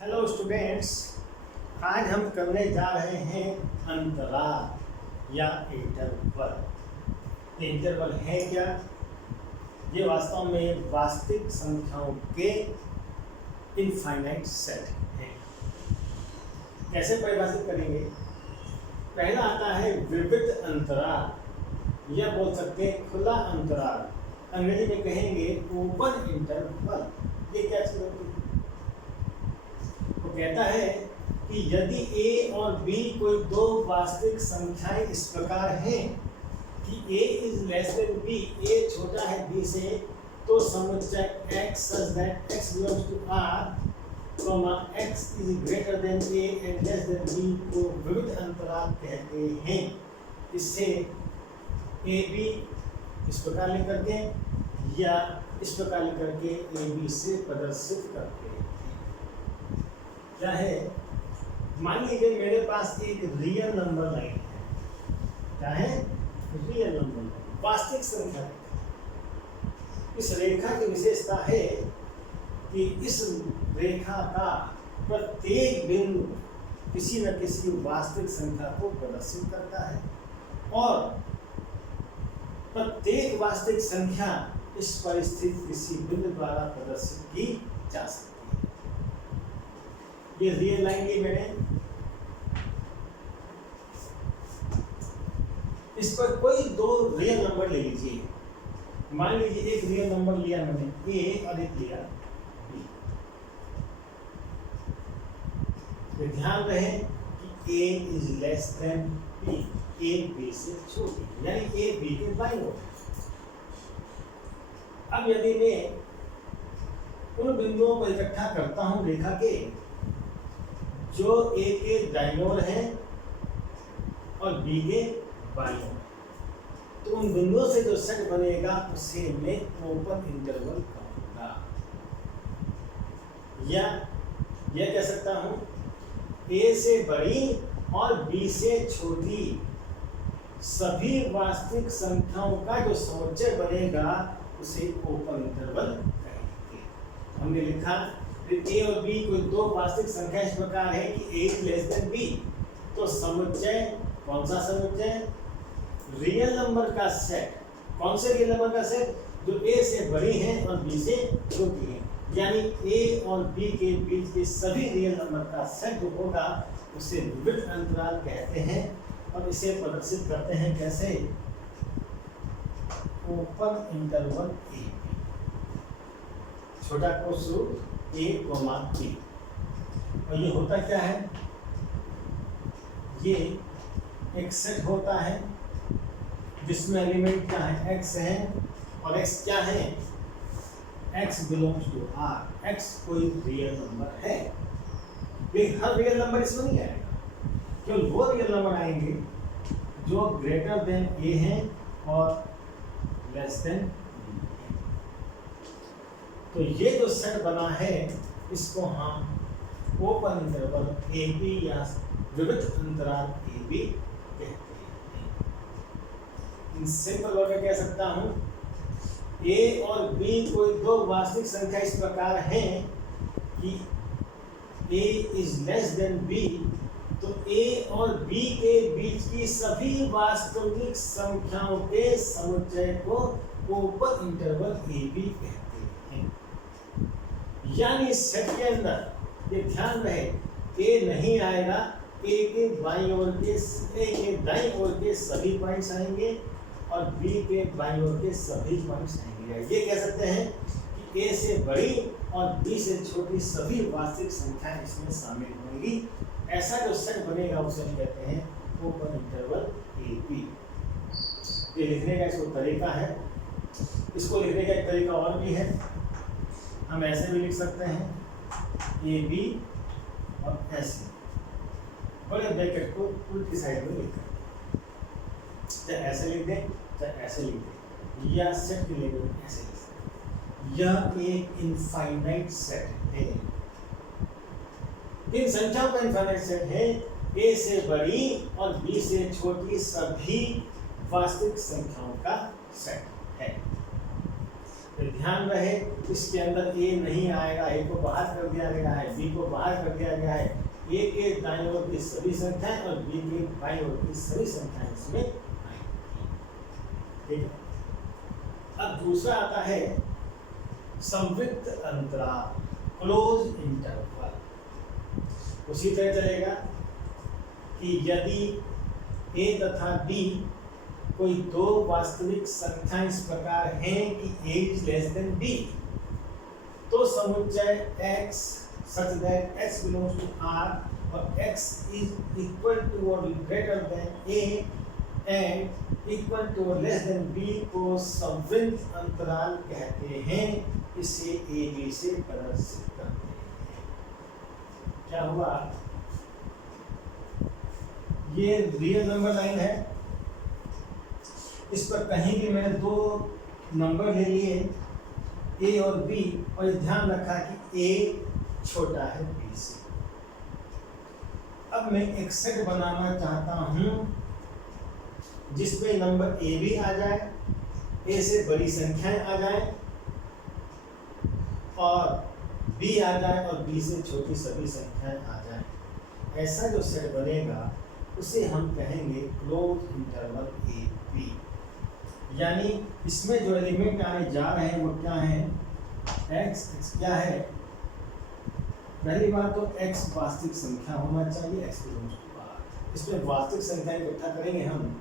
Hello students, आज हम करने जा रहे हैं अंतराल या इंटरवल। इंटरवल है क्या? ये वास्तव में वास्तविक संख्याओं के इनफाइनाइट सेट हैं। कैसे परिभाषित करेंगे? पहला आता है विविध अंतराल या बोल सकते हैं खुला अंतराल, अंग्रेजी में कहेंगे ओपन इंटरवल। ये क्या चीज होती है? वो कहता है कि यदि a और b कोई दो वास्तविक संख्याएं इस प्रकार हैं कि a is less than b, a छोटा है b से, तो समुच्चय x such that x belongs to R, x is greater than a and less than b को विविध अंतराल कहते हैं। इससे a b इस प्रकार लिख करके या इस प्रकार लिख करके a b से प्रदर्शित करते हैं। क्या है? मान लीजिए मेरे पास एक रियल नंबर लाइन है। क्या है? रियल नंबर लाइन, वास्तविक संख्या। इस रेखा की विशेषता है कि इस रेखा का प्रत्येक बिंदु किसी न किसी वास्तविक संख्या को प्रदर्शित करता है और प्रत्येक वास्तविक संख्या इस पर स्थित किसी बिंदु द्वारा प्रदर्शित की जा सकती है। ये रियल लाइन ली मैंने, इस पर कोई दो रियल नंबर ले लीजिए। मान लीजिए एक रियल नंबर लिया मैंने a और एक लिया b। तो ध्यान रहे कि a is less than b, a b से छोटी, यानी a b के बाईं ओर। अब यदि मैं उन बिंदुओं को इकट्ठा करता हूं रेखा के जो a के दाईं ओर है और b के बाईं ओर, तो उन बिंदुओं से जो सेट बनेगा उसे मैं ओपन इंटरवल कहूंगा। या यह कह सकता हूं a से बड़ी और b से छोटी सभी वास्तविक संख्याओं का जो समुच्चय बनेगा उसे ओपन इंटरवल कहेंगे। हमने लिखा a और b कोई दो वास्तविक संख्या इस प्रकार है कि a is less than b, तो समुच्चय कौन सा समुच्चय? रियल नंबर का सेट। कौन से रियल नंबर का सेट? जो a से बड़ी हैं और b से छोटी हैं, यानी a और b के बीच के सभी रियल नंबर का सेट जो होगा उसे विविध अंतराल कहते हैं। और इसे प्रदर्शित करते हैं कैसे? ओपन इंटरवल a, छोटा कोष्ठक a, b। और ये होता क्या है? ये एक सेट होता है जिसमें एलिमेंट क्या है? x है और x क्या है? x belongs to R, x कोई रियल नंबर है। लेकिन हर रियल नंबर इसमें नहीं आएगा, केवल वो रियल नंबर आएंगे जो ग्रेटर देन a है और लेस देन b। तो ये जो सेट बना है इसको हम ओपन इंटरवल AB या विविध अंतराल AB कहते हैं। इन सिंपल वर्ड में कह सकता हूं a और b कोई दो वास्तविक संख्या इस प्रकार हैं कि a is less than b, तो a और b के बीच की सभी वास्तविक संख्याओं के समुच्चय को ओपन इंटरवल AB कहते हैं। यानी सेट के अंदर ये ध्यान रहे a नहीं आएगा, a के बाईं ओर के a के दाईं ओर के सभी पॉइंट्स आएंगे और b के बाईं ओर के सभी पॉइंट्स आएंगे। ये कह सकते हैं कि a से बड़ी और b से छोटी सभी वास्तविक संख्याएं इसमें शामिल होंगी। ऐसा जो सेट बनेगा उसे हम कहते हैं ओपन इंटरवल AB। ये लिखने का इसको तरीका है। इसको लिखने का एक तरीका और भी है, हम ऐसे भी लिख सकते हैं AB और ऐसे, बड़े ब्रैकेट को उल्टी साइड में लिख दें, चाहे ऐसे लिख दें चाहे ऐसे लिख दें, या सेट के लिए ऐसे लिख दें। यह एक इनफाइनाइट सेट है। इन संख्याओं का इनफाइनाइट सेट है a से बड़ी और b से छोटी सभी वास्तविक संख्याओं का सेट है। ध्यान रहे इसके अंदर ए नहीं आएगा, ए को बाहर कर दिया गया है, बी को बाहर कर दिया गया है। ए के दाईं ओर की सभी संख्याएं और बी के बाईं ओर की सभी संख्याएं इसमें आएंगी। ठीक है। अब दूसरा आता है संवृत्त अंतराल, क्लोज इंटरवल। उसी तरह चलेगा कि यदि ए तथा बी कोई दो वास्तविक संख्या इस प्रकार हैं कि a is less than b, तो समुच्चय x such that x belongs to R और x is equal to or greater than a and equal to or less than b को संवृत्त अंतराल कहते हैं। इसे a b से प्रदर्शित करते हैं। क्या हुआ? ये रियल नंबर लाइन है, इस पर कहीं भी मैंने दो नंबर ले लिए a और b और ध्यान रखा कि a छोटा है b से। अब मैं एक सेट बनाना चाहता हूं जिसमें नंबर a भी आ जाए, a से बड़ी संख्याएं आ जाए और b आ जाए और b से छोटी सभी संख्याएं आ जाए। ऐसा जो सेट बनेगा उसे हम कहेंगे क्लोज इंटरवल ए बी। यानी इसमें जो एलिमेंट आने जा रहे हैं वो क्या है? x क्या है? पहली बात तो x वास्तविक संख्या होना चाहिए, x की बात। इसमें वास्तविक संख्या इकट्ठा करेंगे हम,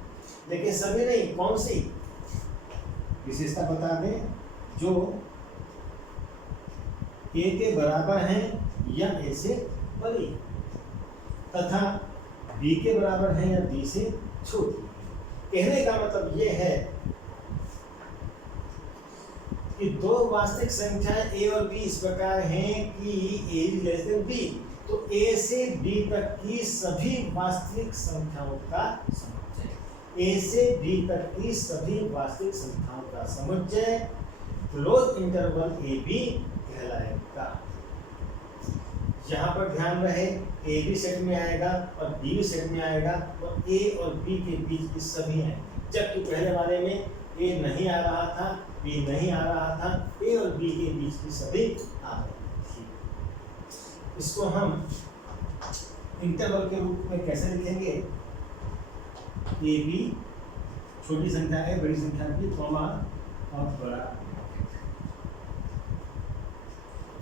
लेकिन सभी नहीं। कौन सी विशेषता बता दें? जो a के बराबर हैं या a से बड़ी, तथा b के बराबर हैं या b से छोटी। कहने का मतलब ये है कि दो वास्तविक संख्याएं a और b इस प्रकार हैं कि a is less than b, तो a से b तक की सभी वास्तविक संख्याओं का समुच्चय, a से b तक की सभी वास्तविक संख्याओं का समुच्चय क्लोज इंटरवल ए बी कहलाएगा। यहाँ पर ध्यान रहे ए भी सेट में आएगा और बी भी सेट में आएगा और ए और बी के बीच की सभी आएंगे। जबकि पहले वाले में ए नहीं आ रहा था, बी नहीं आ रहा था, ए और बी के बीच की सभी आ रही थी। इसको हम इंटरवल के रूप में कैसे लिखेंगे? ए बी छोटी संख्या है, बड़ी संख्या बी, कॉमा और बड़ा।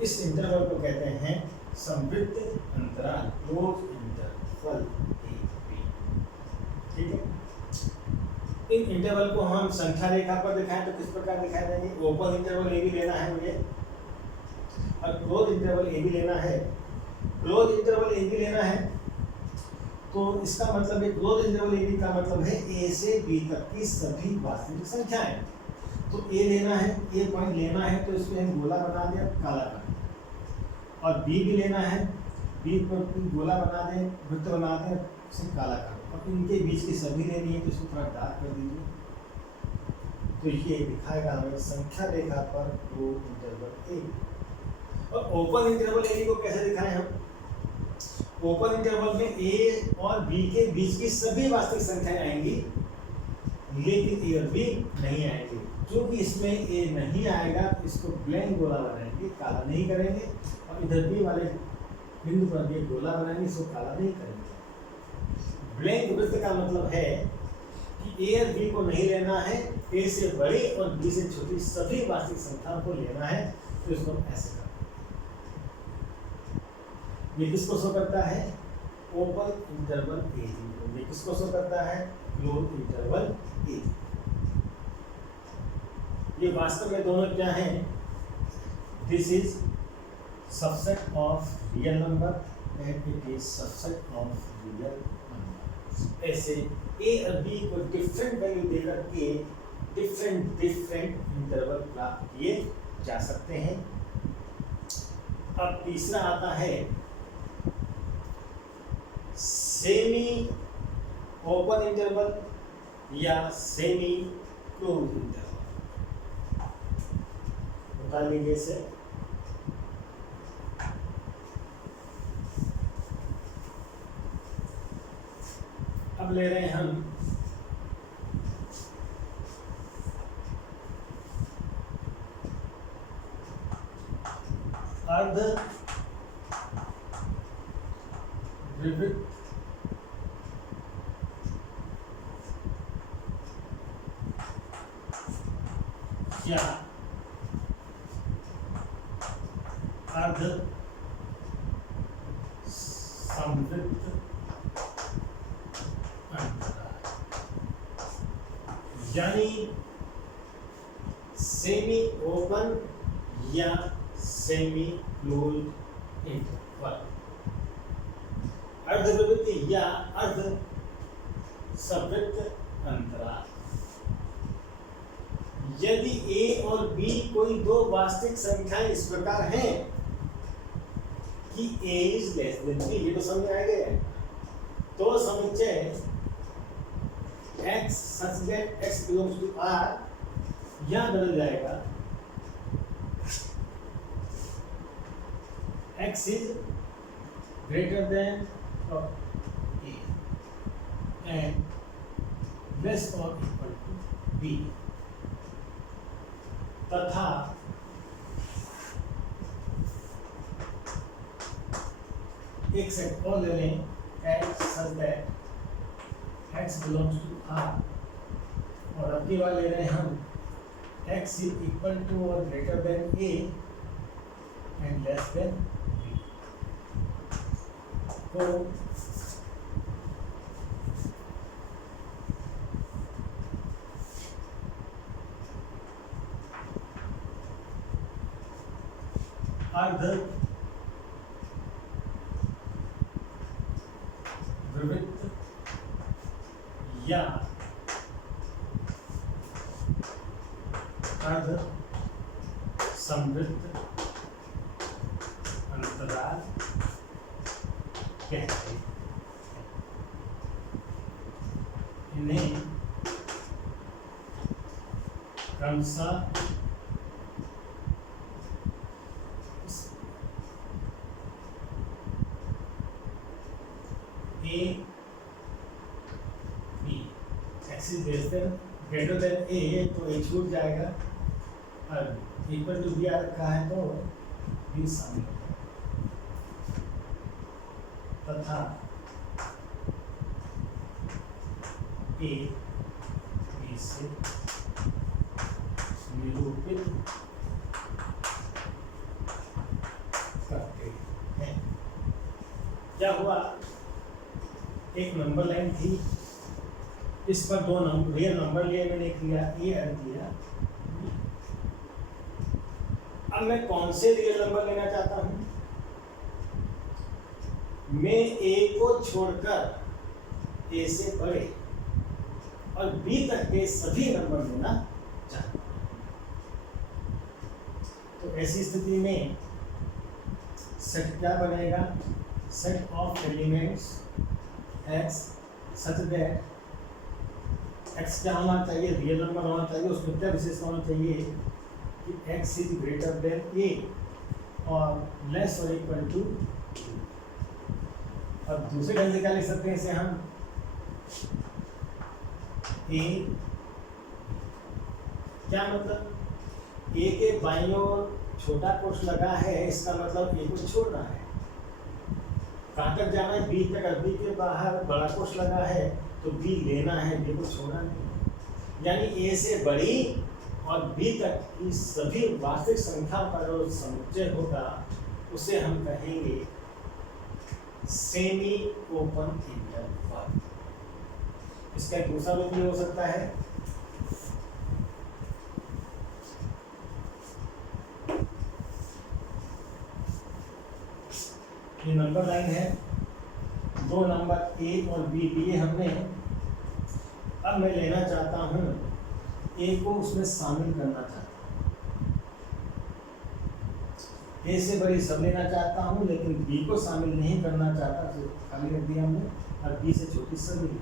इस इंटरवल को कहते हैं संवृत्त अंतराल, क्लोज इंटरवल ए बी। ठीक है। इन इंटरवल को हम संख्या रेखा पर दिखाएं तो किस प्रकार दिखाई देंगे? ओपन इंटरवल ए बी लेना है मुझे और क्लोज इंटरवल ए बी लेना है। क्लोज इंटरवल ए बी लेना है तो इसका मतलब है, क्लोज इंटरवल ए बी का मतलब है ए से बी तक की सभी वास्तविक संख्याएं। तो ए लेना है, ए पॉइंट लेना है तो इसमें हम गोला बना दिया, काला कर दिया। और बी भी लेना है, बी पर गोला बना दें, वृत्त बना दें, उसे काला कर। और इनके बीच की सभी लेनी है तो इसको थोड़ा डार्क कर दीजिए। तो ये दिखाएगा हमें संख्या रेखा पर क्लोज इंटरवल ए। और ओपन इंटरवल ए को कैसे दिखाएं हम? ओपन इंटरवल में ए और बी के बीच की सभी वास्तविक संख्याएं आएंगी, लेकिन ए और बी नहीं आएंगे। क्योंकि इसमें ए नहीं आएगा तो इसको ब्लैंक गोला बनाएंगे, काला नहीं करेंगे। और इधर बी वाले बिंदु पर भी गोला बनाएंगे, इसको काला नहीं करेंगे। ब्लैंक वृत्त का मतलब है कि ए और बी को नहीं लेना है, ए से बड़ी और बी से छोटी सभी वास्तविक संख्याओं को लेना है। तो इसको ऐसे करना। ये किसको शो करता है? ओपन इंटरवल ए। ये किसको शो करता है? क्लोज इंटरवल ए। ये वास्तव में दोनों क्या हैं? This is subset of real number and it is subset of real number. ऐसे ए और बी को डिफरेंट वैल्यू देकर के डिफरेंट इंटरवल प्राप्त किए जा सकते हैं। अब तीसरा आता है सेमी ओपन इंटरवल या सेमी क्लोज इंटरवल। बता लीजिए इसे। अब ले रहे हैं हम अर्ध विविध या अर्ध समृद्ध अंतराल, यानी सेमी ओपन या सेमी क्लोज्ड इंटरवल, अर्धविवृत या अर्ध समृद्ध अंतराल। यदि a और b कोई दो वास्तविक संख्याएं इस प्रकार हैं कि a is less than b, ये तो समझ आ गया है, तो समुच्चय x such that x belongs to R यहां बदल जाएगा x is greater than a and less or equal to b, तथा एक सेट और ले लें x such that x belongs to R, और अब की बार ले रहे हैं हम x is equal to or greater than a and less than b। तो अर्ध विविध या अर्ध समृद्ध अंतराल कहते हैं। इन्हें क्रमशः A B, x is less than greater than A तो A छूट जाएगा, और इक्वल टू B आ रखा है तो B शामिल तथा A B से निरूपित करते हैं। क्या हुआ, एक नंबर लाइन थी, इस पर दो रियल नंबर लिए मैंने किया ए ऐड किया। अब मैं कौन से रियल नंबर लेना चाहता हूं, मैं ए को छोड़कर ए से बड़े और बी तक के सभी नंबर लेना चाहता हूं। तो ऐसी स्थिति में सेट क्या बनेगा, set of elements x such that x क्या होना चाहिए, रियल नंबर होना चाहिए, उसमें क्या विशेषता होना चाहिए कि x is greater than a और लेस और इक्वल टू। अब दूसरे ढंग से क्या लिख सकते हैं इसे हम, a क्या मतलब, a के बाईं ओर छोटा कोष लगा है, इसका मतलब a को छोड़ना है। कहाँ तक जाना है, बी तक, बी के बाहर बड़ा कोष लगा है तो बी लेना है, बी को छोड़ना नहीं। यानी ए से बड़ी और बी तक की सभी वास्तविक संख्याओं का जो समुच्चय होगा उसे हम कहेंगे सेमी ओपन इंटरवल। इसका एक दूसरा रूप भी हो सकता है, ये नंबर लाइन है, दो नंबर ए और बी लिए हमने। अब मैं लेना चाहता हूँ ए को उसमें शामिल करना चाहता हूँ, ए से बड़ी सब लेना चाहता हूँ लेकिन बी को शामिल नहीं करना चाहता, तो खाली रख दिया हमने, और बी से छोटी सब ली।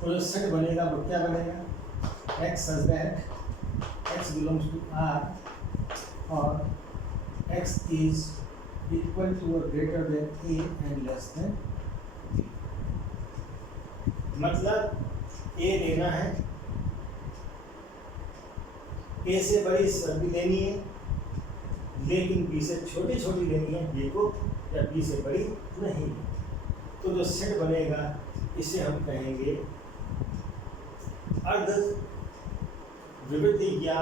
तो जो सेट बनेगा वो क्या बनेगा, x such that x belongs to R और x is equal to or greater than a and less than b। मतलब a लेना है, a से बड़ी सब भी लेनी है, लेकिन बी से छोटी छोटी लेनी है, बी को, या बी से बड़ी नहीं। तो जो सेट बनेगा इसे हम कहेंगे अर्ध विविध या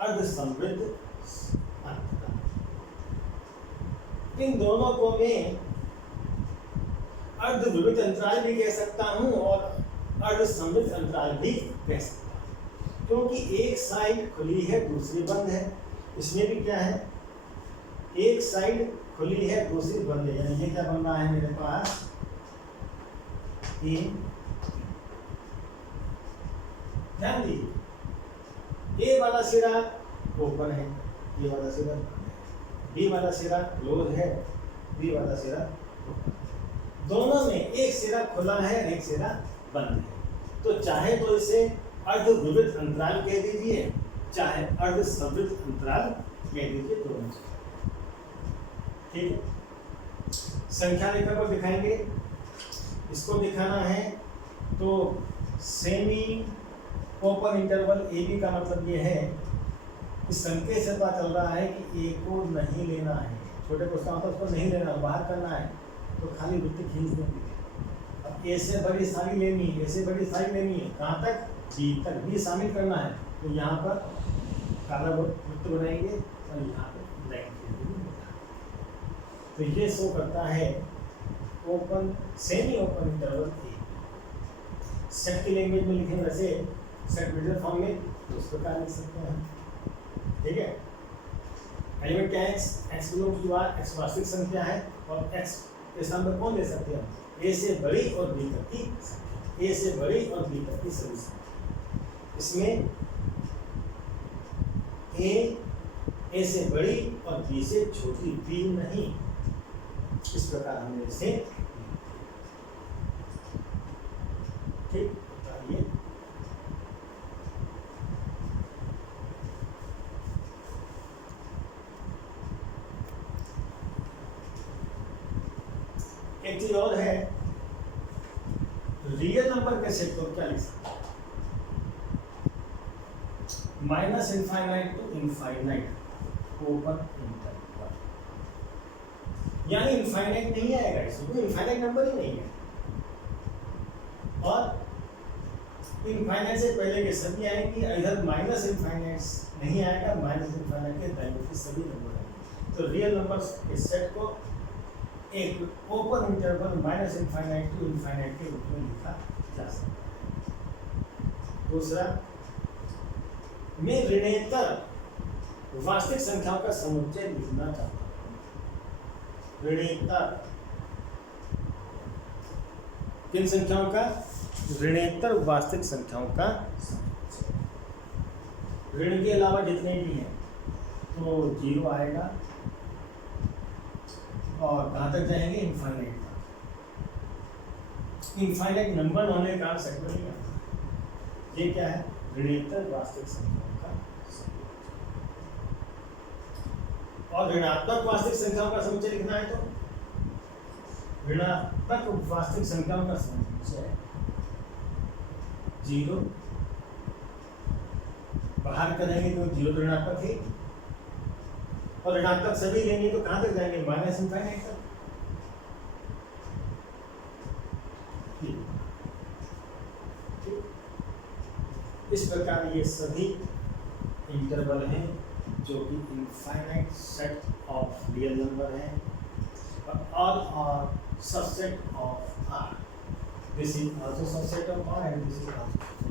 अर्ध समृद्ध अंतराल। इन दोनों को मैं अर्ध विविध अंतराल भी कह सकता हूं और अर्ध समृद्ध अंतराल भी कह सकता हूं, क्योंकि एक साइड खुली है दूसरी बंद है। इसमें भी क्या है, एक साइड खुली है दूसरी बंद है, यानी ये क्या बन रहा है मेरे पास, ध्यान दीजिए, ए वाला सिरा ओपन है, ये वाला सिरा, बी वाला सिरा क्लोज है, बी वाला सिरा ओपन। दोनों में एक सिरा खुला है और एक सिरा बंद है। तो चाहे तो इसे अर्ध विविध अंतराल कह दीजिए, चाहे अर्ध समृद्ध अंतराल कह दीजिए, दोनों ठीक है। संख्या रेखा पर दिखाएंगे, इसको दिखाना है तो semi open interval A B का मतलब ये है कि संकेत से पता चल रहा है कि ए को नहीं लेना है, छोटे को उसको नहीं लेना, बाहर करना है, तो खाली वृत्त खींच देंगे। अब ए से बड़ी सारी लेनी है, ए से बड़ी सारी लेनी है, कहाँ तक, बी तक, बी शामिल करना है, तो यहाँ पर काला वृत्त बनाएंगे और यहाँ पर लाइन खींचेंगे। तो ये शो करता है ओपन सेमी ओपन इंटरवल ए। सेट की लैंग्वेज में लिखें वैसे सेट मीटर फॉर्म में तो उस प्रकार लिख सकते हैं, ठीक है। एलिमेंट क्या है, X belongs to R, X वास्तविक संख्या है और एक्स के स्थान पर कौन ले सकते हैं, ए से बड़ी और बी तक की संख्या, ए से बड़ी और बी तक की सभी संख्या। इसमें ए से बड़ी और बी से छोटी, बी नहीं, इस प्रकार हमने इसे ठीक बताइए। एक चीज और है, रियल नंबर के सेट को क्या लिख सकते हैं, minus infinite to infinite open interval, यानी इनफाइनाइट नहीं आएगा, इसमें इनफाइनाइट नंबर ही नहीं है, और इनफाइनाइट से पहले के सभी आएंगे, इधर माइनस इनफाइनाइट नहीं आएगा, माइनस इनफाइनाइट के दाईं ओर सभी नंबर आएंगे। तो रियल नंबर्स के सेट को एक open interval minus infinite to infinite के रूप में लिखा जा सकता है। दूसरा, मैं ऋणेतर वास्तविक संख्याओं का समुच्चय लिखना चाहता हूँ। ऋणेतर किन संख्याओं का, ऋणेतर वास्तविक संख्याओं का समुच्चय। ऋण के अलावा जितने भी हैं तो 0 आएगा और कहाँ तक जाएंगे, इनफाइनाइट तक। इनफाइनाइट नंबर होने का सेट बनेगा। ये क्या है, ऋणेतर वास्तविक संख्याओं का समुच्चय। और ऋणात्मक वास्तविक संख्याओं का समुच्चय लिखना है तो ऋणात्मक वास्तविक संख्याओं का समुच्चय 0 बाहर करेंगे तो 0 ऋणात्मक है, और ऋणात्मक सभी लेंगे तो कहां तक जाएंगे, माइनस इनफाइनाइट तक। इस प्रकार ये सभी इंटरवल हैं जो कि infinite set of real number है, और subset of R. This is also subset of R and this is also